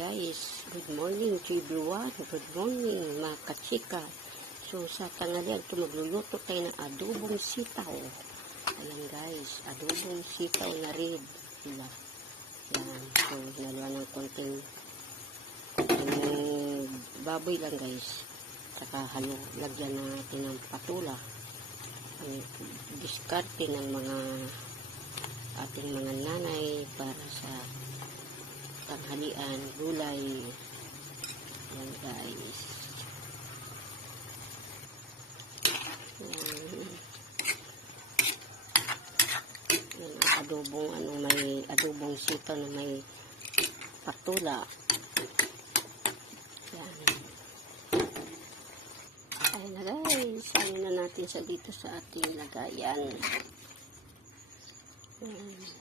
guys, good morning to everyone. Good morning mga kachika. So sa tanghalian ito magluluto tayo ng adobong sitaw. Ayan guys, adobong sitaw na red. Yan. So nalawa ng konting baboy lang guys. Saka lagyan natin ng patula. Ang diskarte ng mga ating mga nanay para sa tanghalian, gulay. Yan guys. Yan ang adobong may adobong sitaw na may patula. Yan. Ayan na guys. Ano na natin sa dito sa ating lagayan. Yan.